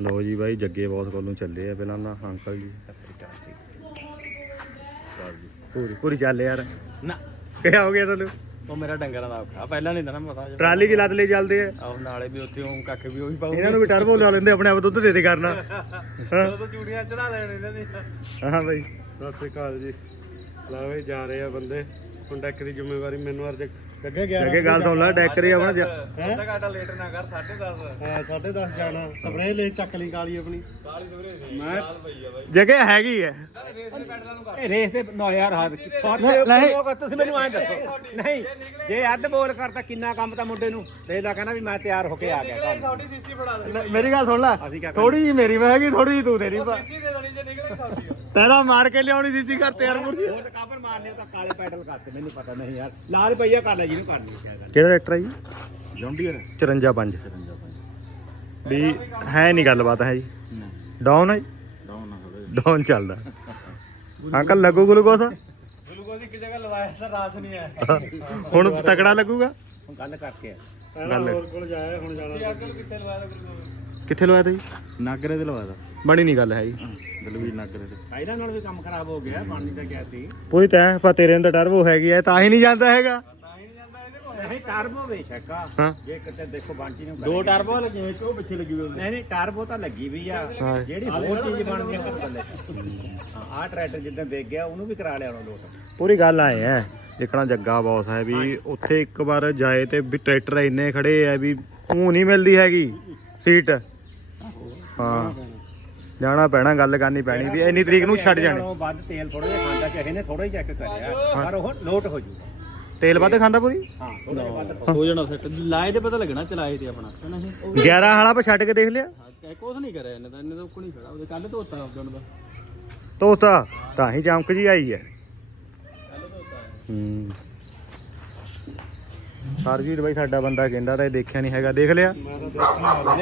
ਲਓ ਜੀ ਬਾਈ ਜੱਗੇ ਬੌਸ ਕੋਲੋਂ ਚੱਲੇ ਆ ਪਹਿਲਾਂ ਨਾ ਅੰਕਲ ਜੀ। ਪੂਰੀ ਪੂਰੀ ਚੱਲ ਯਾਰ। ਨਾ। ਕਿਆ ਹੋ ਗਿਆ ਤੁਹਾਨੂੰ ਉਹ ਮੇਰਾ ਡੰਗਰਾਂ ਦਾ ਔਖਾ। ਪਹਿਲਾਂ ਨਹੀਂ ਤਾਂ ਨਾ ਪਤਾ ਟਰਾਲੀ 'ਚ ਲੱਦ ਲਈ ਚੱਲਦੇ ਆ। ਆਹ ਨਾਲੇ ਵੀ ਉੱਥੇ ਉਹ ਕੱਖ ਵੀ ਉਹੀ ਪਾਉ ਇਹਨਾਂ ਨੂੰ ਵੀ ਟਰਬੋ ਲਾ ਲੈਂਦੇ ਆਪਣੇ ਆਪ ਦੁੱਧ ਦੇ ਦੇ ਕਰਨਾ। ਹਾਂ। ਉਹ ਚੂੜੀਆਂ ਚੜਾ ਲੈਣ ਇਹਨਾਂ ਦੀ ਹਾਂ ਬਾਈ। ਸਤਿ ਸ੍ਰੀ ਅਕਾਲ ਜੀ। ਲਾ ਬਈ ਜਾ ਰਹੇ ਆ ਬੰਦੇ। ਹੁਣ ਡੈਕ ਦੀ ਜ਼ਿੰਮੇਵਾਰੀ ਮੈਨੂੰ ਅਰਜ ਕੱਗੇ ਗਿਆ ਅੱਗੇ ਗੱਲ ਸੁਣ ਲੈ ਡੈਕਰੀ ਆਪਣਾ ਜ- ਅੱਧਾ ਘੰਟਾ ਲੇਟ ਨਾ ਕਰ 10:30 ਹਾਂ 10:30 ਜਾਣਾ। ਸਪਰੇਅ ਲੈ ਚੱਕ ਲਈ ਕਾਲੀ ਆਪਣੀ। ਕਾਲੀ ਸਵੇਰੇ ਸੀ ਮੈਂ ਪਈ ਆ ਬਾਈ। ਜਗ੍ਹਾ ਹੈਗੀ ਹੈ ਇਹ ਰੇਸ ਦੇ 9000 ਹੱਥ ਨਹੀਂ ਤੁਸੀਂ ਮੈਨੂੰ ਐਂ ਦੱਸੋ। ਨਹੀਂ ਜੇ ਅੱਧ ਬੋਲ ਕਰਤਾ ਕਿੰਨਾ ਕੰਮ ਤਾਂ ਮੁੰਡੇ ਨੂੰ? ਤੇ ਦਾ ਕਹਿੰਦਾ ਵੀ ਮੈਂ ਤਿਆਰ ਹੋ ਕੇ ਆ ਗਿਆ। ਸੀਸੀ ਫੜਾ ਦੇ ਮੇਰੀ ਗੱਲ ਸੁਣ ਲੈ। ਅਸੀਂ ਕਿਆ ਥੋੜੀ ਜੀ ਮੇਰੀ ਮੈਂ ਹੈਗੀ ਥੋੜੀ ਜੀ ਤੂੰ ਤੇਰੀ ਸੀਸੀ ਦੇ ਦੇਣੀ ਜੇ ਨਿਕਲੇ ਤੁਹਾਡੀ ਤੇਰਾ ਮਾਰ ਕੇ ਲਿਆਉਣੀ ਸੀ ਸੀ ਘਰ ਤੇ ਯਾਰ ਮੁਰਗੀ। ਉਹ ਤਾਂ ਕਾਬਰ ਮਾਰ ਲਿਆ ਤਾਂ ਕਾਲੇ ਪੈਡਲ ਕਰਤੇ ਮੈਨੂੰ ਪਤਾ ਨਹੀਂ ਯਾਰ। ਲਾਲ ਪਈਆ ਕਰ ਲੈ ਜਿਹਨੂੰ ਕਰਨੀ ਗੱਲ ਕਿਹੜਾ ਟਰੈਕਟਰ ਹੈ ਜੀ? ਜੌਂਡੀਅਰ 54 5 ਵੀ ਹੈ ਨਹੀਂ ਗੱਲਬਾਤ ਹੈ ਜੀ। ਡਾਊਨ ਹੈ ਡਾਊਨ ਚੱਲਦਾ। ਅੰਕਲ ਲੱਗੂ ਗਲੂਕੋਸ? ਗਲੂਕੋਜ਼ ਇੱਕ ਜਗ੍ਹਾ ਲਵਾਇਆ ਤਾਂ ਰਾਸ ਨਹੀਂ ਆਇਆ। ਹੁਣ ਤਕੜਾ ਲੱਗੂਗਾ? ਹੁਣ ਗੱਲ ਕਰਕੇ ਪਹਿਲਾਂ ਹੋਰ ਕੋਲ ਜਾਇਆ ਹੁਣ ਜਾਣਾ। ਅੰਕਲ ਕਿੱਥੇ ਲਵਾਇਆ ਕਿੱਥੇ ਲਵਾਇਆ ਤੁਸੀਂ? ਨਾਗਰੇ ਦੇ ਲਵਾਦਾ ਬਣੀ ਨਹੀਂ ਗੱਲ ਹੈ ਜੀ ਦਲਵੀਰ ਨਾਗਰੇ ਦੇ ਇਹਨਾਂ ਨਾਲ ਵੀ ਕੰਮ ਖਰਾਬ ਹੋ ਗਿਆ ਪਾਣੀ ਦਾ ਗਿਆ ਸੀ। ਪੂਰੀ ਤੈਂ ਪਾ ਤੇਰੇ ਅੰਦਰ ਟਰਬੋ ਹੈਗੀ ਹੈ ਤਾਂ ਹੀ ਨਹੀਂ ਜਾਂਦਾ ਹੈਗਾ। ਤਾਂ ਹੀ ਨਹੀਂ ਜਾਂਦਾ ਇਹਦੇ ਕੋਲ। ਨਹੀਂ ਟਰਬੋ ਵੇ ਸ਼ੱਕਾ ਹਾਂ। ਜੇ ਕਿਤੇ ਦੇਖੋ ਬਾਂਟੀ ਨੂੰ ਦੋ ਟਰਬੋ ਲੱਗੇ ਇੱਕ ਉਹ ਪਿੱਛੇ ਲੱਗੀ ਹੋਈ ਨਹੀਂ ਨਹੀਂ ਟਰਬੋ ਤਾਂ ਲੱਗੀ ਵੀ ਆ। ਹਾਂ। ਜਿਹੜੀ ਹੋਰ ਚੀਜ਼ ਬਣਦੀ ਆ ਉਹ ਥੱਲੇ ਹਾਂ ਆਹ ਟਰੈਕਟਰ ਜਿੱਦਾਂ ਦੇਖ ਗਿਆ ਉਹਨੂੰ ਵੀ ਕਰਾ ਲਿਆ ਉਹਨਾਂ ਲੋਟ। ਪੂਰੀ ਗੱਲ ਆਏ ਹੈ ਦੇਖਣਾ ਜੱਗਾ ਬੌਸ ਹੈ ਵੀ ਉੱਥੇ ਇੱਕ ਵਾਰ ਜਾਏ ਤੇ ਵੀ ਟਰੈਕਟਰ ਇੰਨੇ ਖੜੇ ਆ ਵੀ ਉਹ ਨਹੀਂ ਮਿਲਦੀ ਹੈਗੀ ਸੀਟ। ਹਾਂ। ਜਾਣਾ ਪੈਣਾ ਗੱਲ ਕਰਨੀ ਪੈਣੀ ਵੀ ਇੰਨੀ ਤਰੀਕ ਨੂੰ ਛੱਡ ਜਾਣੇ। ਵੱਧ ਤੇਲ ਥੋੜਾ ਜਿਹਾ ਖਾਂਦਾ ਚਾਹੇ ਨੇ ਥੋੜਾ ਹੀ ਚੈੱਕ ਕਰਿਆ ਪਰ ਉਹ ਲੋਟ ਹੋ ਜੂਗਾ। ਤੇਲ ਵੱਧ ਖਾਂਦਾ ਪੂਰੀ? ਹਾਂ ਥੋੜਾ ਜਿਹਾ ਵੱਧ ਹੋ ਜਾਣਾ ਸੈੱਟ ਲਾਏ ਤੇ ਪਤਾ ਲੱਗਣਾ ਚਲਾਏ ਤੇ ਆਪਣਾ ਕਿ ਨਹੀਂ 11 ਹਾਲਾ ਪਾ ਛੱਡ ਕੇ ਦੇਖ ਲਿਆ। ਕੁਝ ਨਹੀਂ ਕਰਿਆ ਇਹਨੇ ਤਾਂ ਇਹਨੇ ਤਾਂ ਕੋਈ ਨਹੀਂ ਖੜਾ ਉਹਦੇ ਕੱਲ ਧੋਤਾ ਉਦੋਂ ਦਾ। ਤੋਤਾ ਤਾਂ ਹੀ ਚਮਕ ਜੀ ਆਈ ਹੈ। ਹੂੰ। ਸਰਜੀਤ ਬਾਈ ਸਾਡਾ ਬੰਦਾ ਕਹਿੰਦਾ ਤਾਂ ਇਹ ਦੇਖਿਆ ਨਹੀਂ ਹੈਗਾ। ਦੇਖ ਲਿਆ? ਮੈਂ ਤਾਂ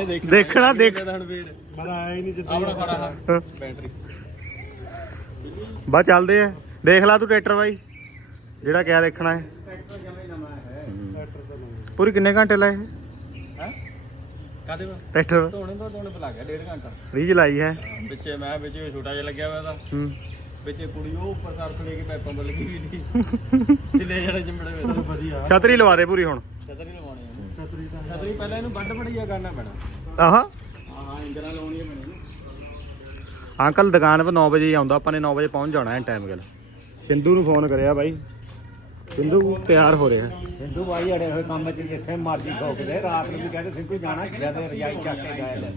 ਦੇਖਣਾ ਦੇਖ ਦੇਖਣਾ ਮੈਂ ਤਾਂ ਆਇਆ ਹੀ ਨਹੀਂ ਜਿੱਦਾਂ ਆਪਣਾ ਖੜਾ ਹਾਂ ਹਾਂ। ਬੈਟਰੀ। ਬਸ ਚੱਲਦੇ ਆ। ਦੇਖ ਲਾ ਤੂੰ ਟਰੈਕਟਰ ਬਾਈ ਜਿਹੜਾ ਕਿਆ ਦੇਖਣਾ ਹੈ। ਟਰੈਕਟਰ ਜਮਾ ਹੀ ਨਵਾਂ ਹੈ ਟਰੈਕਟਰ ਤਾਂ ਨਵਾਂ। ਪੂਰੀ ਕਿੰਨੇ ਘੰਟੇ ਲਾਏ ਹੈ? ਕਾਦੇ ਵਾ? ਟਰੈਕਟਰ। ਧੋਣੇ ਤੋਂ ਧੋਣੇ ਪਾ ਗਿਆ ਡੇਢ ਘੰਟਾ। ਰੀਜ ਲਾਈ ਹੈ। ਵਿੱਚੇ ਮੈਂ ਵਿੱਚੇ ਛੋਟਾ ਜਿਹਾ ਲੱਗਿਆ ਹੋਇਆ ਤਾਂ। ਹੂੰ। ਵਿੱਚੇ ਕੁੜੀ ਉਹ ਉੱਪਰ ਸਰਫ ਲੈ ਕੇ ਪੈਪਾਂ ਵੱਲ ਲੱਗੀ ਹੋਈ ਸੀ ਤੇ ਲੈ ਜਾਣਾ ਚਿੰਬੜੇ ਵਿੱਚ ਵਧੀਆ। ਛਤਰੀ ਲਵਾ ਦੇ ਪੂਰੀ ਹੁਣ। ਛਤਰੀ ਲਵਾਉਣੀ ਹੈ ਛਤਰੀ ਤਾਂ ਛਤਰੀ ਪਹਿਲਾਂ ਇਹਨੂੰ ਵੱਡ ਬੜੀਆ ਕਰਨਾ ਪੈਣਾ। ਆਹ। ਹਾਂ ਹਾਂ ਇੰਜਰਾਂ ਲਾਉਣੀਆਂ ਪੈਣੀਆਂ ਅੰਕਲ ਦੁਕਾਨ 'ਤੇ 9 ਵਜੇ ਹੀ ਆਉਂਦਾ ਆਪਾਂ ਨੇ 9 ਵਜੇ ਪਹੁੰਚ ਜਾਣਾ ਹੈ ਟਾਈਮ ਗੱਲ ਸਿੰਧੂ ਨੂੰ ਫੋਨ ਕਰਿਆ ਬਾਈ। ਸਿੰਧੂ ਤਿਆਰ ਹੋ ਰਿਹਾ। ਭਾਈ ਅੜੇ ਹੋਏ ਕੰਮ 'ਚ ਜਿੱਥੇ ਮਰਜ਼ੀ ਠੋਕਦੇ ਰਾਤ ਨੂੰ ਵੀ ਕਹਿੰਦੇ ਸਿੰਕੂ ਜਾਣਾ ਜਦ ਰਜਾਈ ਚੱਕ ਕੇ ਗਏ ਲੈ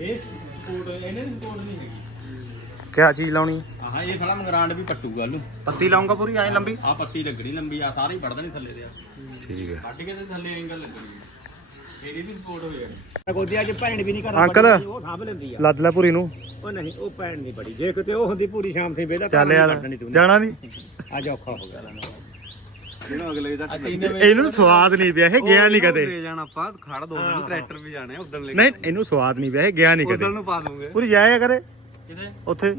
ਇਹ ਸਪੋਰਟ ਇਹਨੇ ਸਪੋਰਟ ਨਹੀਂ ਹੈਗੀ। ਕਿਆ ਚੀਜ਼ ਲਾਉਣੀ? ਆਹ ਇਹ ਸਾਲਾ ਮੰਗਰਾਂਡ ਵੀ ਪੱਟੂਗਾ ਲੂ ਪੱਤੀ ਲਾਉਂਗਾ ਪੂਰੀ ਐ ਲੰਬੀ? ਆ ਪੱਤੀ ਲੱਗਣੀ ਲੰਬੀ ਆ ਸਾਰੀ ਵੜਦਾ ਨਹੀਂ ਥੱਲੇ ਦੇ ਆ। ਠੀਕ ਹੈ। ਕੱਢ ਕੇ ਤੇ ਥੱਲੇ ਐਂਗਲ ਲੱਗਣੀ ਇਹਦੀ ਵੀ ਸਪੋਰਟ ਹੋ ਜਾਣੀ। ਗੋਦੀਆਂ 'ਚ ਭੈਣ ਵੀ ਨਹੀਂ ਕਰਨਾ ਅੰਕਲ। ਉਹ ਸਾਂਭ ਲੈਂਦੀ ਆ। ਲੱਦ ਲੈ ਪੂਰੀ ਨੂੰ। ਉਹ ਨਹੀਂ ਉਹ ਭੈਣ ਨਹੀਂ ਬੜੀ। ਜੇ ਕਿਤੇ ਉਹ ਹੁੰਦੀ ਪੂਰੀ ਸ਼ਾਮ ਤੇ ਵੇਲਾ ਚੱਲ ਯਾਰ ਜਾਣਾ ਨਹੀਂ ਅੱਜ ਔਖਾ ਹੋ ਗਿਆ। ਅਗਲੇ ਦਾ ਇਹਨੂੰ ਸਵਾਦ ਨਹੀਂ ਪਿਆ ਇਹ ਗਿਆ ਨਹੀਂ ਕਦੇ। ਜਾਣਾ ਆਪਾਂ ਖੜ ਦੋ ਦਿਨ ਟਰੈਕਟਰ ਵੀ ਜਾਣੇ ਉਦੋਂ ਲੈ ਨਹੀਂ ਇਹਨੂੰ ਸਵਾਦ ਨਹੀਂ ਪਿਆ ਇਹ ਗਿਆ ਨਹੀਂ ਕਦੇ। ਨੂੰ ਪਾ ਦੂੰਗੇ। ਪੂਰੀ ਜਾਇਆ ਕਰੇ। ਕਿਤੇ? ਉੱਥੇ?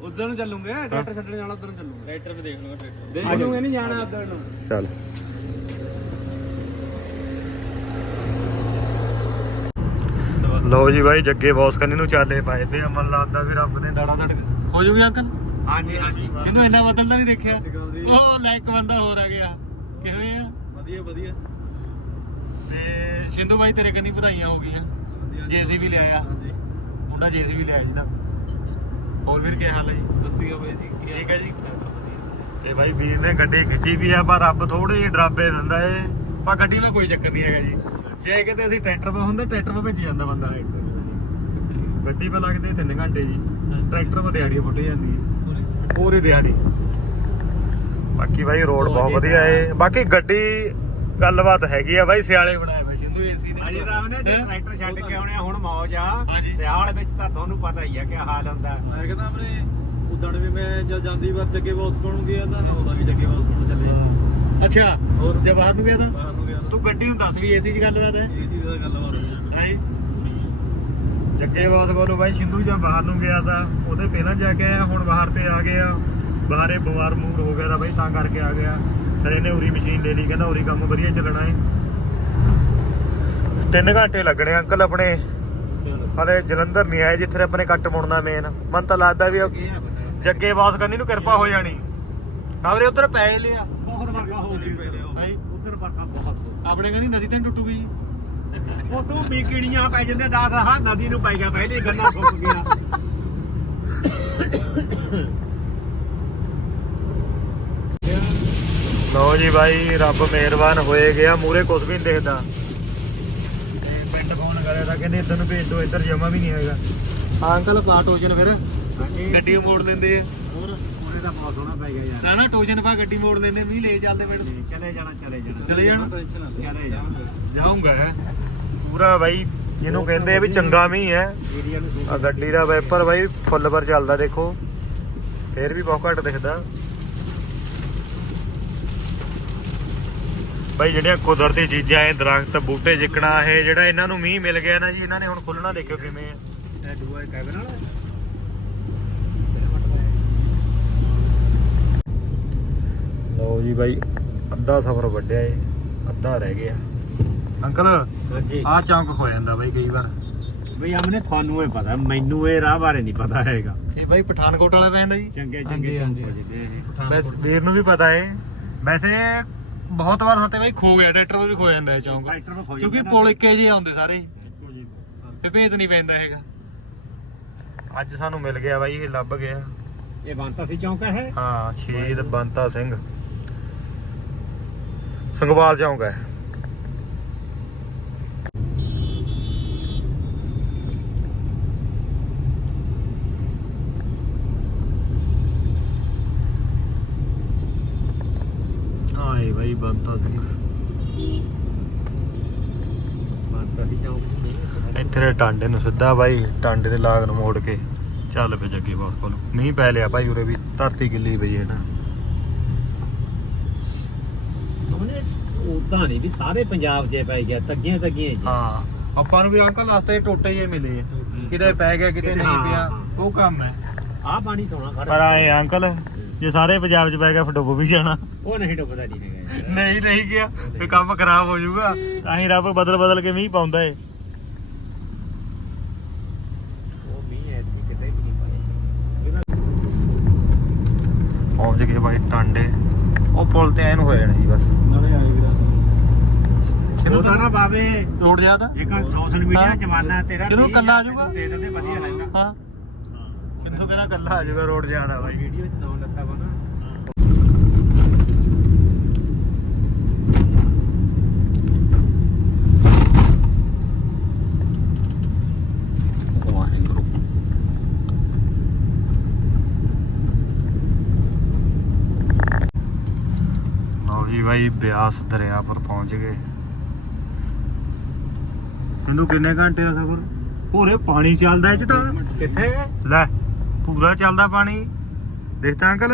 ਉਦੋਂ ਨੂੰ ਚੱਲੂਗੇ? ਟਰੈਕਟਰ ਛੱਡਣ ਜਾਣਾ ਉਦੋਂ ਨੂੰ ਚੱਲੂਗੇ? ਟਰੈਕਟਰ ਵੀ ਦੇਖ ਲਵਾਂਗਾ ਟਰੈਕਟਰ। ਦੇਖ ਲੂਗੇ ਨਹੀਂ ਜਾਣਾ ਉਦੋਂ ਨੂੰ। ਚੱਲ। ਲਓ ਜੀ ਬਾਈ ਜੱਗੇ ਬੌਸ ਕੰਨੇ ਨੂੰ ਚਾਲੇ ਪਾਏ ਪਏ ਅਮਨ ਲੱਗਦਾ ਵੀ ਰੱਬ ਨੇ ਦਾੜਾ ਦੜ ਹੋ ਜੂਗੀ ਅੰਕਲ? ਹਾਂਜੀ ਹਾਂਜੀ। ਇਹਨੂੰ ਇੰਨਾ ਬਦਲਦਾ ਨਹੀਂ ਦੇਖਿਆ। ਉਹ ਲੈ ਇੱਕ ਬੰਦਾ ਹੋਰ ਆ ਗਿਆ। ਕਿਵੇਂ ਆ? ਵਧੀਆ ਵਧੀਆ। ਤੇ ਸਿੰਧੂ ਬਾਈ ਤੇਰੇ ਕੰਨੀ ਵਧਾਈਆਂ ਹੋ ਗਈਆਂ। ਜੇਸੀਬੀ ਲਿਆਇਆ। ਹਾਂਜੀ। ਮੁੰਡਾ ਜੇਸੀਬੀ ਲਿਆਇਆ ਜਿਹਦਾ। ਹੋਰ ਵੀਰ ਕੀ ਹਾਲ ਹੈ ਜੀ? ਦੱਸੀਗਾ ਬਾਈ ਜੀ ਠੀਕ ਹੈ ਜੀ? ਤੇ ਬਾਈ ਵੀਰ ਨੇ ਗੱਡੀ ਖਿੱਚੀ ਵੀ ਆ ਪਰ ਰੱਬ ਥੋੜੇ ਜਿਹੇ ਡਰਾਬੇ ਦਿੰਦਾ ਏ। ਪਰ ਗੱਡੀ ਵਿੱਚ ਕੋਈ ਚੱਕਰ ਨਹੀਂ ਹੈਗਾ ਜੀ। ਜੇ ਕਿਤੇ ਅਸੀਂ ਟਰੈਕਟਰ 'ਤੇ ਹੁੰਦੇ ਟਰੈਕਟਰ 'ਤੇ ਭੇਜ ਜਾਂਦਾ ਬੰਦਾ ਗੱਡੀ 'ਤੇ ਲੱਗਦੇ 3 ਘੰਟੇ ਜੀ। ਟਰੈਕਟਰ 'ਤੇ ਦਿਹਾੜੀ ਫੁੱਟ ਜਾਂਦੀ ਹੈ ਪੂਰੀ। ਦਿਹਾੜੀ। ਬਾਕੀ ਬਾਈ ਰੋਡ ਬਹੁਤ ਵਧੀਆ ਏ। ਬਾਕੀ ਗੱਡੀ ਗੱਲਬਾਤ ਹੈਗੀ ਆ ਬਾਈ ਸਿਆਲੇ ਬਣਾਏ ਬਾਈ ਸਿੰਧੂ ਏਸੀ ਨੇ ਅਜੇ ਤਾਂ ਉਹਨੇ ਜੇ ਟਰੈਕਟਰ ਛੱਡ ਕੇ ਆਉਣੇ ਆ, ਹੁਣ ਮੌਜ ਆ। ਹਾਂਜੀ। ਸਿਆਲ ਵਿੱਚ ਤਾਂ ਤੁਹਾਨੂੰ ਪਤਾ ਹੀ ਆ ਕਿ ਹਾਲ ਹੁੰਦਾ। ਮੈਂ ਕਹਿੰਦਾ ਆਪਣੇ ਉਦਣ ਵੀ ਮੈਂ ਜਦ ਜਾਂਦੀ ਵਾਰ ਜੱਗੇ ਬੌਸ ਕੋਲ ਨੂੰ ਗਿਆ ਤਾਂ ਉਹਦਾ ਵੀ ਜੱਗੇ ਬੌਸ ਕੋਲ ਚੱਲੇ। ਅੱਛਾ ਹੋਰ? ਜੇ ਬਾਹਰ ਨੂੰ ਗਿਆ ਤਾਂ? ਬਾਹਰ ਨੂੰ ਗਿਆ ਤਾਂ। ਤੂੰ ਗੱਡੀ ਨੂੰ ਦੱਸ ਵੀ ਏਸੀ 'ਚ ਗੱਲਬਾਤ ਹੈ? ਏਸੀ ਦਾ ਗੱਲਬਾਤ ਹੋਈ ਹੈ? ਜੱਗੇ ਬਾਸ ਕੋਲੋਂ ਬਾਈ ਸਿੰਧੂ ਜਾਂ ਬਾਹਰ ਨੂੰ ਗਿਆ ਤਾਂ ਉਹਦੇ ਪਹਿਲਾਂ ਜਾ ਕੇ ਆਇਆ ਹੁਣ ਬਾਹਰ ਤੇ ਆ ਗਿਆ। ਬਾਹਰੇ ਬਿਮਾਰ ਮੂਡ ਹੋ ਗਿਆ ਤਾਂ ਬਾਈ ਤਾਂ ਕਰਕੇ ਆ ਗਿਆ। ਫਿਰ ਇਹਨੇ ਉਰੀ ਮਸ਼ੀਨ ਲੈ ਲਈ ਕਹਿੰਦਾ ਉਰੀ ਕੰਮ ਵਧੀਆ ਚੱਲਣਾ ਹੈ 3 ਘੰਟੇ ਲੱਗਣੇ ਅੰਕਲ ਆਪਣੇ। ਹਲੇ ਜਲੰਧਰ ਨਹੀਂ ਆਏ ਜਿੱਥੇ ਆਪਣੇ ਕੱਟ ਮੁੜਨਾ ਮੇਨ ਮਨ ਤਾਂ ਲੱਗਦਾ ਵੀ ਜੱਗੇ ਬਾਸ ਕਰਨੀ ਨੂੰ ਕਿਰਪਾ ਹੋ ਜਾਣੀ। ਖਬਰੇ ਉਧਰ ਪੈ ਲਿਆ। ਬਹੁਤ ਵਰਖਾ ਹੋ ਗਈ ਹਾਈ। ਉਧਰ ਵਰਖਾ ਬਹੁਤ। ਆਪਣੇ ਕਹਿੰਦੀ ਨਦੀ ਤਾਂ ਟੁੱਟੂ ਗਈ ਉਹ ਤੂੰ ਵੀ ਕੀੜੀਆਂ ਪੈ ਜਾਂਦੇ 10 ਹਾਂ ਨਦੀ ਨੂੰ ਪੈ ਗਿਆ ਪਹਿਲੇ ਗੰਨਾ ਸੁੱਕ ਗਿਆ ਲਓ ਜੀ ਬਾਈ ਰੱਬ ਮਿਹਰਬਾਨ ਹੋਏ ਗਿਆ। ਮੂਰੇ ਕੁਝ ਵੀ ਨਹੀਂ ਦਿਖਦਾ। ਪਿੰਡ ਫੋਨ ਕਰਿਆ ਤਾਂ ਕਹਿੰਦੇ ਇੱਧਰ ਨੂੰ ਭੇਜ ਦਿਓ ਇੱਧਰ ਜਮਾ ਵੀ ਨਹੀਂ ਹੈਗਾ। ਹਾਂ ਅੰਕਲ ਪਾ ਟੋਜਨ ਫਿਰ। ਗੱਡੀ ਮੋੜ ਦਿੰਦੇ ਆ। ਹੋਰ? ਪੂਰੇ ਦਾ ਬਹੁਤ ਸੋਹਣਾ ਪੈ ਗਿਆ ਯਾਰ। ਨਾ ਨਾ ਟੋਜਨ ਪਾ ਗੱਡੀ ਮੋੜ ਦਿੰਦੇ ਮੀਂਹ ਲੈ ਚੱਲਦੇ ਪਿੰਡ ਚਲੇ ਜਾਣਾ ਚਲੇ ਜਾਣਾ। ਚਲੇ ਜਾਣਾ? ਟੈਨਸ਼ਨ ਨਾ ਲੈ। ਚਲੇ ਜਾਣਾ ਜਾਊਂਗਾ ਹੈ। ਪੂਰਾ ਬਾਈ ਜਿਹਨੂੰ ਕਹਿੰਦੇ ਆ ਵੀ ਚੰਗਾ ਮੀਂਹ ਹੈ। ਆ ਗੱਡੀ ਦਾ ਵੈਪਰ ਬਾਈ ਫੁੱਲ ਪਰ ਚੱਲਦਾ ਦੇਖੋ। ਫੇਰ ਵੀ ਬਹੁਤ ਘੱਟ ਦਿਖਦਾ। ਬਾਈ ਜਿਹੜੀਆਂ ਕੁਦਰਤੀ ਚੀਜ਼ਾਂ ਇਹ ਦਰਖਤ ਬੂਟੇ ਜਿੱਕਣਾ ਇਹ ਜਿਹੜਾ ਇਹਨਾਂ ਨੂੰ ਮੀਂਹ ਮਿਲ ਗਿਆ ਨਾ ਜੀ ਇਹਨਾਂ ਨੇ ਹੁਣ ਖੁੱਲਣਾ ਦੇਖਿਓ ਕਿਵੇਂ ਆ। ਕੈਬਨ ਵਾਲਾ ਲਓ ਜੀ ਬਾਈ ਅੱਧਾ ਸਫ਼ਰ ਵੱਡਿਆ ਏ ਅੱਧਾ ਰਹਿ ਗਿਆ। ਅੰਕਲ ਹਾਂਜੀ। ਆਹ ਚੌਂਕ ਹੋ ਜਾਂਦਾ ਬਾਈ ਕਈ ਵਾਰ। ਬਈ ਆਮਨੇ ਤੁਹਾਨੂੰ ਇਹ ਪਤਾ ਮੈਨੂੰ ਇਹ ਰਾਹ ਬਾਰੇ ਨਹੀਂ ਪਤਾ ਹੈਗਾ। ਇਹ ਬਾਈ ਪਠਾਨਕੋਟ ਵਾਲਾ ਪੈਂਦਾ ਜੀ। ਚੰਗੇ ਚੰਗੇ ਹਾਂਜੀ। ਚੰਗੇ ਵੈਸੇ ਵੀਰ ਨੂੰ ਵੀ ਪਤਾ ਏ। ਵੈਸੇ ਬਹੁਤ ਵਾਰ ਸੱਤੇ ਬਾਈ ਖੋ ਗਿਆ ਟਰੈਕਟਰ ਤੋਂ ਵੀ ਖੋ ਜਾਂਦਾ ਇਹ ਚੌਂਕ। ਟਰੈਕਟਰ ਨੂੰ ਖੋਜ ਕਿਉਂਕਿ ਪੁਲ ਇੱਕੇ ਜਿਹੇ ਆਉਂਦੇ ਸਾਰੇ। ਤੇ ਭੇਤ ਨਹੀਂ ਪੈਂਦਾ ਹੈਗਾ। ਅੱਜ ਸਾਨੂੰ ਮਿਲ ਗਿਆ ਬਾਈ ਇਹ ਲੱਭ ਗਿਆ। ਇਹ ਬੰਤਾ ਸੀ ਚੌਂਕ ਹੈ ਹਾਂ ਸ਼ਹੀਦ ਬੰਤਾ ਸਿੰਘ। ਸੰਗਵਾਲ ਚੌਂਕ ਹੈ ਆਏ ਬਾਈ ਬੰਤਾ ਸਿੰਘ ਬੰਤਾ ਸੀ ਚੌਂਕ ਇੱਥੇ ਦੇ ਟਾਂਡੇ ਨੂੰ ਸਿੱਧਾ ਬਾਈ ਟਾਂਡੇ ਦੇ ਲਾਗ ਨੂੰ ਮੋੜ ਕੇ ਚੱਲ ਪਏ ਜੱਗੇ ਬਾਸ ਕੋਲ। ਮੀਂਹ ਪੈ ਲਿਆ ਭਾਈ ਉਰੇ ਵੀ ਧਰਤੀ ਗਿੱਲੀ ਪਈ ਹੈ ਨਾ। ਉਹਨੇ ਉਦਾਂ ਨਹੀਂ ਵੀ ਸਾਰੇ ਪੰਜਾਬ 'ਚ ਪੈ ਗਿਆ ਤੱਗੀਆਂ ਤੱਗੀਆਂ ਜੀ ਹਾਂ ਆਪਾਂ ਨੂੰ ਵੀ ਅੰਕਲ ਰਸਤੇ ਟੋਟੇ ਜੇ ਮਿਲੇ ਕਿਤੇ ਪੈ ਗਿਆ ਕਿਤੇ ਨਹੀਂ ਹਾਂ, ਪਿਆ ਹਾਂ। ਉਹ ਕੰਮ ਹੈ। ਆਹ ਪਾਣੀ ਸੋਣਾ ਖੜਾ ਪਰ ਆਏ ਅੰਕਲ ਜੇ ਸਾਰੇ ਪੰਜਾਬ 'ਚ ਪੈ ਗਿਆ ਫਿਰ ਡੁੱਬ ਵੀ ਜਾਣਾ। ਉਹ ਨਹੀਂ ਡੁੱਬਦਾ ਨਹੀਂ ਹੈਗਾ। ਨਹੀਂ ਨਹੀਂ ਗਿਆ ਇਹ ਕੰਮ ਖਰਾਬ ਹੋ ਜਾਊਗਾ। ਤਾਂ ਹੀ ਰੱਬ ਬਦਲ ਬਦਲ ਕੇ ਮੀਂਹ ਪਾਉਂਦਾ ਏ। ਉਹ ਮੀਂਹ ਐਤਕੀ ਕਿਤੇ ਵੀ ਨਹੀਂ ਪਾਇਆ। ਪਹੁੰਚ ਗਏ ਬਾਈ ਟਾਂਡੇ। ਉਹ ਪੁਲ ਤੇ ਐਨ ਹੋ ਜਾਣਾ ਜੀ ਬਸ। ਨਾਲੇ ਆਏ ਵੀਰਾਂ ਉਹਦਾ ਨਾ। ਬਾਵੇ। ਰੋਡ ਜ਼ਿਆਦਾ ਜੇਕਰ ਸੋਸ਼ਲ ਮੀਡੀਆ। ਜਮਾਨਾ ਤੇਰਾ ਕਿਹਨੂੰ 20 ਕੱਲਾ ਆ ਜਾਊਗਾ? ਦੇ ਦਿੰਦੇ ਵਧੀਆ ਰਹਿੰਦਾ। ਹਾਂ। ਕਿੰਨੂ ਕਹਿੰਦਾ ਕੱਲਾ ਆ ਜਾਊਗਾ ਰੋਡ ਜ਼ਿਆਦਾ ਬਾਈ ਵੀਡੀਓ 'ਚ ਨਾਮ ਲੱਤਾ ਵਾ ਨਾ ਵਾਹਿਗੁਰੂ ਲਓ ਜੀ ਬਾਈ ਬਿਆਸ ਦਰਿਆ ਪਰ ਪਹੁੰਚ ਗਏ। ਇਹਨੂੰ ਕਿੰਨੇ ਘੰਟੇ ਦਾ ਸਫ਼ਰ? ਪੂਰੇ ਪਾਣੀ ਚੱਲਦਾ ਇਹ ਚ ਤਾਂ। ਕਿੱਥੇ ਲੈ ਪੂਰਾ ਚੱਲਦਾ ਪਾਣੀ। ਦੇਖਤਾ ਅੰਕਲ।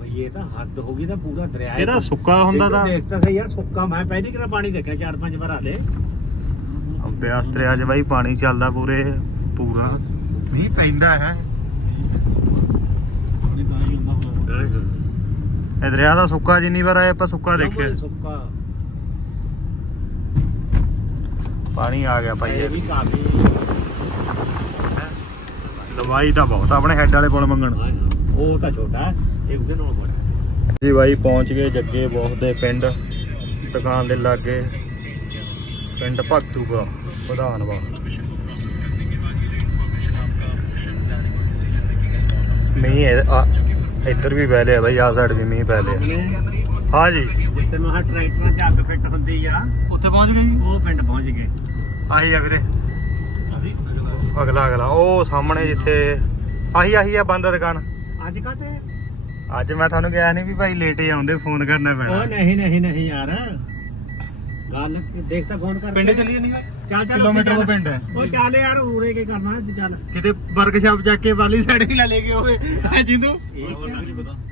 ਬਈ ਇਹ ਤਾਂ ਹੱਦ ਹੋ ਗਈ ਤਾਂ ਪੂਰਾ ਦਰਿਆ ਇਹਦਾ ਸੁੱਕਾ ਹੁੰਦਾ ਤਾਂ। ਦੇਖਤਾ ਸਹੀ ਯਾਰ ਸੁੱਕਾ। ਮੈਂ ਪਹਿਲੀ ਕਿਰਾ ਪਾਣੀ ਦੇਖਿਆ ਚਾਰ ਪੰਜ ਵਾਰ ਹਾਲੇ। ਬਿਆਸ ਦਰਿਆ 'ਚ ਬਾਈ ਪਾਣੀ ਚੱਲਦਾ ਪੂਰੇ ਪੂਰਾ। ਮੀਂਹ ਪੈਂਦਾ ਹੈ। ਪਾਣੀ ਤਾਂ ਹੀ ਹੁੰਦਾ ਹੋਣਾ ਇਹ ਦਰਿਆ ਦਾ ਸੁੱਕਾ ਜਿੰਨੀ ਵਾਰ ਆਏ ਆਪਾਂ ਸੁੱਕਾ ਦੇਖਿਆ। ਸੁੱਕਾ। ਪਾਣੀ ਆ ਗਿਆ ਭਾਈ। ਇਹ ਵੀ ਕਾਫੀ ਲਵਾਈ ਤਾਂ ਬਹੁਤ ਆਪਣੇ ਹੈੱਡ ਵਾਲੇ ਪੁਲ ਮੰਗਣ। ਉਹ ਤਾਂ ਛੋਟਾ ਹੈ ਇਹ ਉਹਦੇ ਨਾਲੋਂ ਬੜਾ। ਜੀ ਬਾਈ ਪਹੁੰਚ ਗਏ ਜੱਗੇ ਬਹੁਤ ਦੇ ਪਿੰਡ ਦੁਕਾਨ ਦੇ ਲਾਗੇ। ਪਿੰਡ ਭਗਤੂਪੁਰਾ ਪ੍ਰਧਾਨਵਾ ਮੀਂਹ ਇਹ- ਆ ਇੱਧਰ ਵੀ ਪੈ ਲਿਆ ਬਾਈ ਆ ਸਾਈਡ ਵੀ ਮੀਂਹ ਪੈ ਲਿਆ। ਹਾਂ ਜੀ। ਜਿੱਥੇ ਮਹਾ ਟਰੈਕਟਰਾਂ 'ਚ ਅੱਗ ਫਿੱਟ ਹੁੰਦੀ ਆ। ਉੱਥੇ ਪਹੁੰਚ ਗਏ ਜੀ? ਉਹ ਪਿੰਡ ਪਹੁੰਚ ਗਏ। ਆਹੀ ਆ ਵੀਰੇ। ਅਗਲਾ। ਅਗਲਾ ਉਹ ਸਾਹਮਣੇ ਜਿੱਥੇ ਆਹੀ ਆਹੀ ਆ ਬੰਦ ਦੁਕਾਨ। ਅੱਜ ਕਾਤੇ ਅੱਜ ਮੈਂ ਤੁਹਾਨੂੰ ਕਿਹਾ ਨਹੀਂ ਵੀ ਭਾਈ ਲੇਟ ਹੀ ਆਉਂਦੇ ਫੋਨ ਕਰਨਾ ਉਹ ਪੈਣਾ ਨਹੀਂ ਨਹੀਂ ਨਹੀਂ ਯਾਰ। ਗੱਲ ਕਿ- ਦੇਖ ਤਾਂ ਫੋਨ ਕਰ। ਪਿੰਡ ਚੱਲੀਏ ਨਹੀਂ ਭਾਈ ਚੱਲ ਚੱਲ ਕਿਲੋਮੀਟਰ ਤੋਂ ਪਿੰਡ ਹੈ। ਉਹ ਚੱਲ ਯਾਰ ਉਰੇ ਕੀ ਕਰਨਾ ਅੱਜ ਚੱਲ। ਕਿਤੇ ਵਰਕਸ਼ਾਪ ਜਾ ਕੇ ਵਾਲੀ ਸਾਈਡ ਹੀ ਲੈ ਲੈ ਕੇ ਹੋਵੇ ਐ ਜਿੰਦੂ? ਇਹ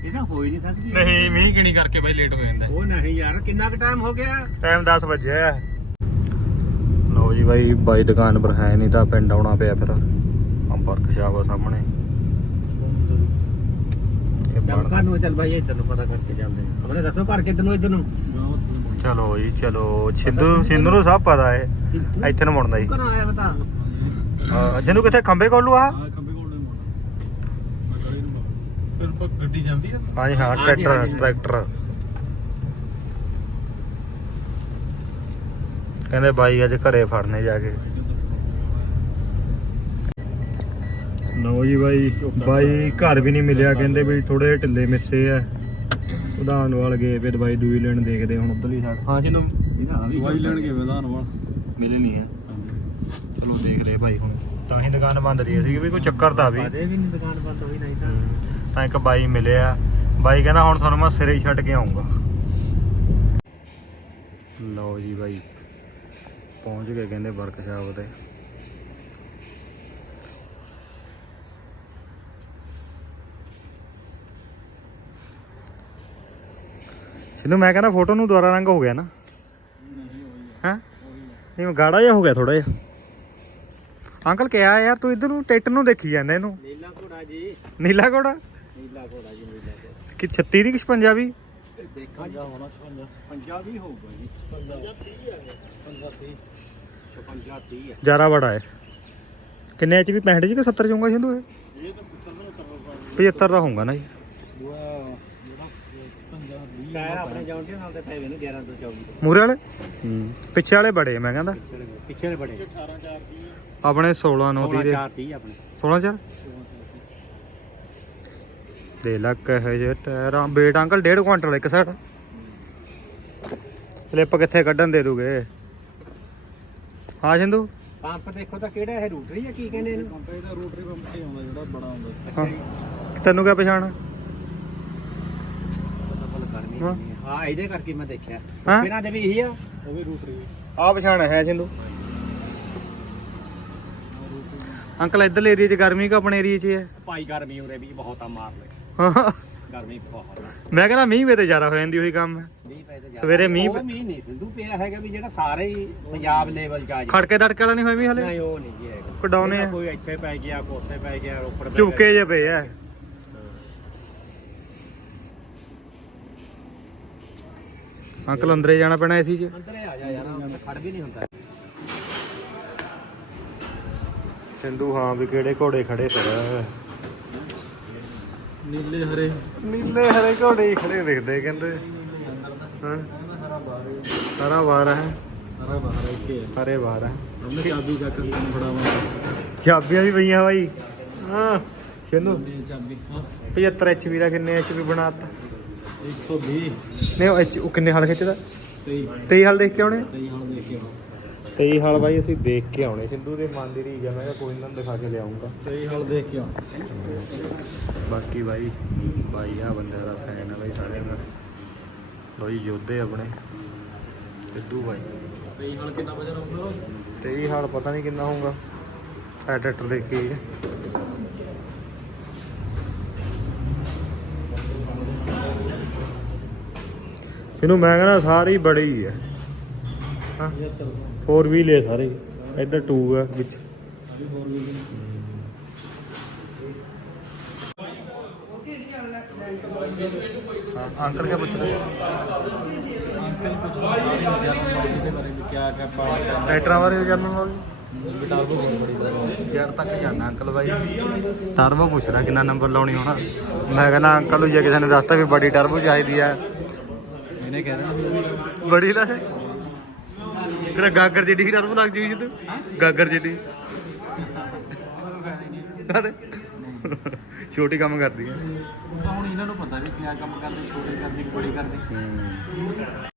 ਇਹ ਤਾਂ ਹੋ ਹੀ ਨਹੀਂ ਸਕਦੀ। ਨਹੀਂ ਮੀਂਹ ਕਿਣੀ ਕਰਕੇ ਬਾਈ ਲੇਟ ਹੋ ਜਾਂਦਾ। ਉਹ ਨਹੀਂ ਯਾਰ ਕਿੰਨਾ ਕੁ ਟਾਈਮ ਹੋ ਗਿਆ? ਟਾਈਮ 10 ਵਜੇ ਆ। ਲਓ ਜੀ ਬਾਈ ਬਾਈ ਦੁਕਾਨ ਪਰ ਹੈ ਨਹੀਂ ਤਾਂ ਪਿੰਡ ਆਉਣਾ ਪਿਆ ਫਿਰ। ਵਰਕਸ਼ਾਪ ਆ ਸਾਹਮਣੇ ਇਹ ਚੱਲ ਬਣਦਾ- ਘਰ ਨੂੰ ਚੱਲ ਭਾਈ ਇੱਧਰ ਨੂੰ ਪਤਾ ਕਰਕੇ ਚੱਲਦੇ ਹਾਂ। ਆਪਣੇ ਦੱਸੋ ਘਰ ਕਿੱਧਰ ਨੂੰ ਇੱਧਰ ਨੂੰ? ਚਲੋ ਜੀ ਚਲੋ ਸਿੰਧੂ ਸਿੰਧੂ ਨੂੰ ਸਭ ਪਤਾ ਹੈ। ਇੱਥੇ ਨੂੰ ਮੁੜਨਾ ਜੀ। ਘਰ ਆਇਆ ਬਤਾ ਅਹ ਜਿਹਨੂੰ ਕਿੱਥੇ ਖੰਬੇ ਕੋਲੂ ਆ? ਹਾਂ ਖੰਬੇ ਕੋਲ ਨੂੰ ਮੋੜਨਾ। ਮੈਂ ਗਲੀ ਨੂੰ ਮੋੜਨਾ। ਫਿਰ ਆਪਾਂ ਗੱਡੀ ਜਾਂਦੀ ਆ? ਹਾਂਜੀ ਹਾਂ ਹਾਂਜੀ, ਟਰੈਕਟਰ ਹਾਂਜੀ। ਟਰੈਕਟਰ। ਕਹਿੰਦੇ ਬਾਈ ਅੱਜ ਘਰੇ ਫੜਨੇ ਜਾ ਕੇ। ਲਓ ਜੀ ਬਾਈ ਬਾਈ ਘਰ ਵੀ ਨਹੀਂ ਮਿਲਿਆ ਕਹਿੰਦੇ ਵੀ ਥੋੜੇ ਢਿੱਲੇ ਮਿੱਸੇ ਆ। ਉਦਾਨ ਵਾਲ ਗਏ ਫਿਰ ਬਾਈ ਦੂਈ ਲੈਣ ਦੇਖਦੇ ਹੁਣ ਉਧਰਲੀ ਸਾਈਡ ਹਾਂ ਜਿਹਨੂੰ ਦਵਾਈ ਲੈਣ ਗਏ ਵਿਧਾਨ ਵਾਲ। ਮਿਲੇ ਨਹੀਂ ਹੈ ਚਲੋ ਦੇਖਦੇ ਭਾਈ ਹੁਣ। ਤਾਂ ਹੀ ਦੁਕਾਨ ਬੰਦ ਰਹੀ ਸੀ ਵੀ ਕੋਈ ਚੱਕਰ ਤਾਂ ਵੀ। ਅਜੇ ਵੀ ਨਹੀਂ ਦੁਕਾਨ ਬੰਦ ਹੋਈ ਨਹੀਂ ਤਾਂ। ਤਾਂ ਇੱਕ ਬਾਈ ਮਿਲਿਆ। ਬਾਈ ਕਹਿੰਦਾ ਹੁਣ ਤੁਹਾਨੂੰ ਮੈਂ ਸਿਰੇ ਹੀ ਛੱਡ ਕੇ ਆਉਂਗਾ ਲਓ ਜੀ ਬਾਈ। ਪਹੁੰਚ ਗਏ ਕਹਿੰਦੇ ਵਰਕਸ਼ਾਪ ਤੇ। ਇਹਨੂੰ ਮੈਂ ਕਹਿੰਦਾ ਫੋਟੋ ਨੂੰ ਦੁਬਾਰਾ ਰੰਗ ਹੋ ਗਿਆ ਨਾ। ਹਾਂ? ਨਹੀਂ ਗਾੜਾ ਜਿਹਾ ਹੋ ਗਿਆ ਥੋੜਾ ਜਿਹਾ। ਅੰਕਲ ਕਿਹਾ ਯਾਰ ਤੂੰ ਇਧਰ ਨੂੰ ਟਿੱਟ ਨੂੰ ਦੇਖੀ ਜਾਂਦਾ ਇਹਨੂੰ। ਨੀਲਾ ਘੋੜਾ ਜੀ। ਨੀਲਾ ਘੋੜਾ ਨੀਲਾ ਘੋੜਾ ਜੀ ਨੀਲਾ ਘੋੜਾ ਕਿ 36 ਦੀ ਕਿ 56 ਵੀ? ਦੇਖਾਂ ਜਾ ਹੋਣਾ 50 ਵੀ ਹੋਊਗਾ ਜੀ। 50 30 ਹੈ 50 30 56 30 ਹੈ ਜ਼ਿਆਦਾ ਬੜਾ ਹੈ। ਕਿੰਨੇ ਚ ਵੀ 65 ਚ ਕਿ 70 ਚ ਹੋਊਗਾ ਸਿੰਧੂ ਇਹ? ਇਹ ਤਾਂ 70 70 75 ਦਾ ਹੋਊਗਾ ਨਾ ਜੀ। ਜਿਹੜਾ 50 20 ਟਾਇਰ ਆਪਣੇ ਜੌਂਟੀਆਂ ਨਾਲ ਤੇ ਪੈ ਗਏ ਨੇ 11 ਤੋਂ 24 ਤੋਂ। ਮੂਰੇ ਵਾਲੇ? ਪਿੱਛੇ ਵਾਲੇ ਬੜੇ ਮੈਂ ਕਹਿੰਦਾ। ਪਿੱਛੇ ਨੇ ਬੜੇ 18 4 ਦੀ ਆਪਣੇ 16 9 30 ਦੇ। 4 30 ਆਪਣੇ। 16 ਚਾਰ? ਦੇ ਲੱਕ ਹੈ ਜੇ ਟਾਇਰਾਂ। ਵੇਟ ਅੰਕਲ 1.5 ਕੁਇੰਟਲ ਇੱਕ ਸਾਈਡ ਕਲਿੱਪ ਕਿੱਥੇ ਕੱਢਣ ਦੇ ਦੂਗੇ? ਹਾਂ ਸਿੰਧੂ? ਪੰਪ ਦੇਖੋ ਤਾਂ ਕਿਹੜਾ ਇਹ ਰੂਟਰੀ ਆ ਕੀ ਕਹਿੰਦੇ ਇਹਨੂੰ? ਪੰਪ ਇਹਦਾ ਰੋਟਰੀ ਪੰਪ ਹੀ ਆਉਂਦਾ ਜਿਹੜਾ ਬੜਾ ਆਉਂਦਾ। ਤੈਨੂੰ ਕਿਆ ਪਛਾਣ? ਹਾਂ। ਕਿੰਨੀ ਆ। ਹਾਂ ਇਹਦੇ ਕਰਕੇ ਮੈਂ ਦੇਖਿਆ। ਹਾਂ? ਇਹਨਾਂ ਦੇ ਵੀ ਇਹੀ ਆ। ਉਹ ਵੀ ਰੋਟਰੀ ਆ ਪਛਾਣ ਹੈ ਸਿੰਧੂ। ਅੰਕਲ ਇਧਰਲੇ ਏਰੀਆ 'ਚ ਗਰਮੀ ਕਿ ਆਪਣੇ ਏਰੀਆ 'ਚ ਹੈ ਭਾਈ ਗਰਮੀ ਉਰੇ ਵੀ ਬਹੁਤ ਆ ਮਾਰ ਲੈ। ਹਾਂ। ਗਰਮੀ ਬਹੁਤ ਆ। ਮੈਂ ਕਹਿੰਦਾ ਮੀਂਹ ਵੇ ਤੇ ਜ਼ਿਆਦਾ ਹੋ ਜਾਂਦੀ ਉਹੀ ਕੰਮ। ਹੈ ਮੀਂਹ ਪਏ ਤੇ ਜ਼ਿਆਦਾ। ਸਵੇਰੇ ਮੀਂਹ ਉਹ ਮੀਂਹ ਨਹੀਂ ਸਿੰਧੂ ਪਿਆ ਹੈਗਾ ਵੀ ਜਿਹੜਾ ਸਾਰੇ ਹੀ ਪੰਜਾਬ ਲੈਵਲ ਚ ਆ ਜਾ। ਖੜਕੇ ਦੜਕੇ ਵਾਲਾ ਨਹੀਂ ਹੋਇਆ ਮੀਂਹ ਹਲੇ? ਨਹੀਂ ਉਹ ਨਹੀਂ ਜੀ ਹੈਗਾ। ਆ। ਕੋਈ ਇੱਥੇ ਪੈ ਗਿਆ ਕੋਥੇ ਪੈ ਗਿਆ ਰੋਪੜ ਪੈ ਝੁਕੇ ਜੇ ਪਏ ਆ। ਅੰਕਲ ਅੰਦਰੇ ਜਾਣਾ ਪੈਣਾ ਏਸੀ 'ਚ? ਅੰਦਰੇ ਆ ਜਾ ਯਾਰ ਖੜ ਵੀ ਨਹੀਂ ਹੁੰਦਾ। ਸਿੰਧੂ ਹਾਂ ਵੀ ਕਿਹੜੇ ਘੋੜੇ ਖੜੇ ਫਿਰ? ਨੀਲੇ ਹਰੇ। ਨੀਲੇ ਹਰੇ ਘੋੜੇ ਹੀ ਖੜੇ ਦਿਖਦੇ ਕਹਿੰਦੇ। ਹਾਂ। ਸਾਰਾ ਬਾਹਰ ਹੈ। ਹਰਾ ਬਾਹਰ ਇੱਥੇ ਹੈ। ਸਾਰੇ ਬਾਹਰ ਹੈ। ਉਹਨੇ ਚਾਬੀ ਚੱਕ ਕੇ ਤੈਨੂੰ ਫੜਾਵਾਂ ਚਾਬੀਆਂ ਵੀ ਪਈਆਂ ਬਾਈ। ਹਾਂ। ਚਾਬੀ ਹਾਂ। 75 ਐਚਪੀ ਦਾ ਕਿੰਨੇ ਐਚਪੀ ਬਣਾਤਾ? 120 ਨਹੀਂ ਉਹ ਕਿੰਨੇ ਹਾਲ ਖਿੱਚਦਾ? 23 23 ਹਾਲ ਦੇਖ ਕੇ ਆਉਣੇ? 23 ਹਾਲ ਦੇਖ ਕੇ ਆਓ 23 ਹਾਲ ਬਾਈ ਅਸੀਂ ਦੇਖ ਕੇ ਆਉਣੇ। ਸਿੰਧੂ ਦੇ ਮਨ ਦੀ ਰੀਜ ਆ ਮੈਂ ਕਿਹਾ ਕੋਈ ਨਾ ਦਿਖਾ ਕੇ ਲਿਆਉਂਗਾ 23 ਹਾਲ ਦੇਖ ਕੇ ਆਓ ਬਾਕੀ ਬਾਈ ਬਾਈ ਆ ਬੰਦੇ ਦਾ ਫੈਨ ਆ ਬਾਈ ਸਾਰੇ ਦਾ। ਜੀ ਯੋਧੇ ਆਪਣੇ। ਸਿੱਧੂ ਬਾਈ। 23 ਹਾਲ ਕਿੰਨਾ ਵਜਨ ਆਉਂਦਾ 23 ਹਾਲ ਪਤਾ ਨਹੀਂ ਕਿੰਨਾ ਹੋਊਗਾ। ਐਡਿਟਰ ਦੇਖ ਕੇ ਹੀ। ਇਹਨੂੰ ਮੈਂ ਕਹਿੰਦਾ ਸਾਰੇ ਹੀ ਬੜੇ ਹੀ ਹਾਂ। 75 4 ਵੀਲ ਹੈ ਸਾਰੇ। ਇੱਧਰ 2 ਆ ਵਿੱਚ। ਹਾਂ ਅੰਕਲ ਕਿਆ ਪੁੱਛ ਰਹੇ ਅੰਕਲ ਪੁੱਛਦਾ ਸਾਰੇ ਜਨਰਲ ਨੌਲੇਜ ਦੇ ਬਾਰੇ ਵੀ ਕਿਆ ਕਿਆ ਪਾਰਟ ਹੈ ਟਰੈਕਟਰਾਂ ਬਾਰੇ ਜਨਰਲ ਨੌਲੇਜ ਜੜ ਤੱਕ ਜਾਂਦਾ ਅੰਕਲ ਬਾਈ। ਟਰਬੋ ਪੁੱਛ ਰਿਹਾ ਕਿੰਨਾ ਨੰਬਰ ਲਾਉਣੀ ਹੋਣਾ। ਮੈਂ ਕਹਿੰਦਾ ਅੰਕਲ ਨੂੰ ਜੇ ਕਿਸੇ ਨੇ ਦੱਸਤਾ ਵੀ ਬੜੀ ਟਰਬੋ ਚਾਹੀਦੀ ਆ। ਇਹਨੇ ਬੜੀ ਦਾ ਕਿਹੜਾ ਗਾਗਰ ਜਿੱਡੀ ਟਰਬੋ ਲੱਗ ਜੂਗੀ ਜਿੱਦ? ਗਾਗਰ ਕਾਹਦੇ? ਛੋਟੀ ਕੰਮ ਕਰਦੀ ਹੈ। ਤਾਂ ਹੁਣ ਇਹਨਾਂ ਨੂੰ ਪਤਾ ਵੀ ਕਿਆ ਕੰਮ ਕਰਦੇ ਛੋਟੇ ਕਰਦੇ ਬੜੀ ਕਰਦੇ।